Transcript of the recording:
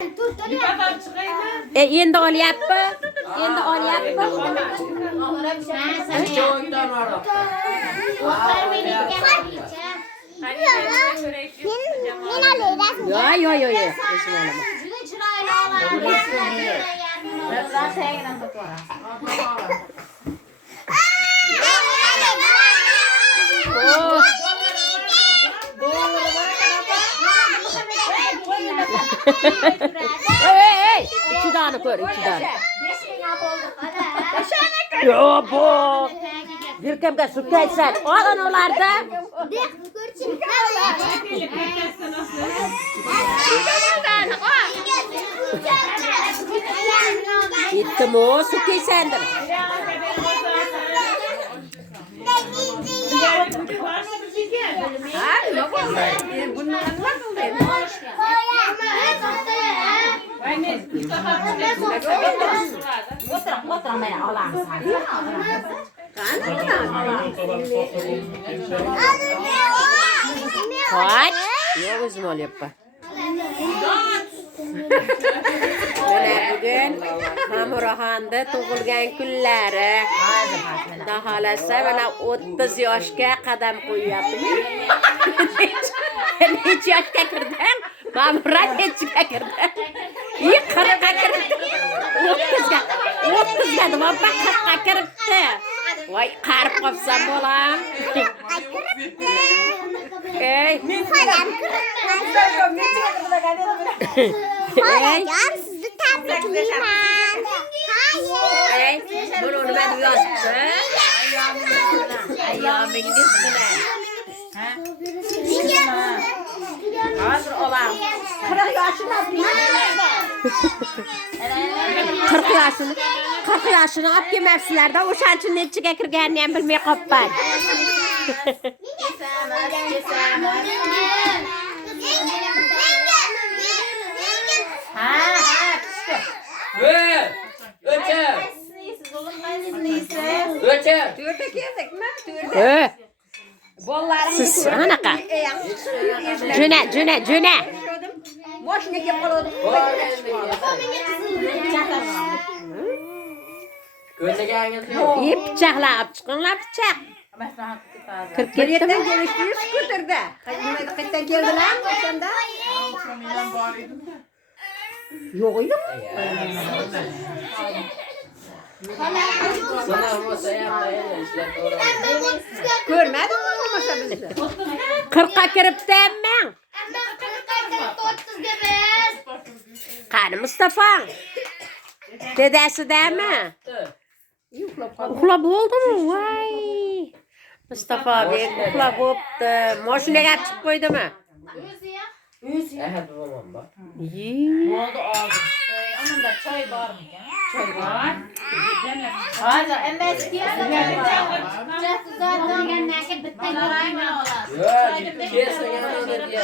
Endi olyapti. Endi olyapti. Yo. O'zim olaman. Hey, içidanı koy, içidanı. Yo bu. Bir kemge su kaysan. Oğlan olarda. Gittim o su kaysandır. Oturan beni Allah'ım sana. Kaç? Yok o'zim olyapman. Mana bugun Hamuraxonda tug'ilgan kunlari. Daholasa mana 30 yoshga qadam qo'yyapti. Necha yoshga kirdim? Ma'mura nechaga kirdi? 40ga kirdi. 30ga nima 40ga kiribdi. Voy, qarib qolsam bo'lam. Ey, men ham Xolajon, sizni tabriklayman. Ey, buni nima deb yozibdi? Ayyomingiz bilan. Hozir olam. 40 yoshini 40 yoshini olib kelmabsizlar-da, o'shaning uchun nechaga kirganini ham bilmay qolibman. Siz anaqa. Jo'na. Moshina kelib qoladi. Pichoqlar olib chiqinglar, pichoq. Kirib ketdimi? Kelishdi, skuterda. Qayerdan keldilar o'shanda? Yo'q edi. Ko'rmadim nima bizni. 40ga kiribdi ammang. Qani Mustafa? Dedasidami? Uxlab bo'ldimi? Voy. Mustafa bek uxlab bo'pti. Mashinaga chiqib qo'ydimi? Oldu aldım. Onun da çay var mı ya? Çay var. Hadi emeski ya. Zaten nakit bitta Aynen ola. Yok, kesin yanına diye.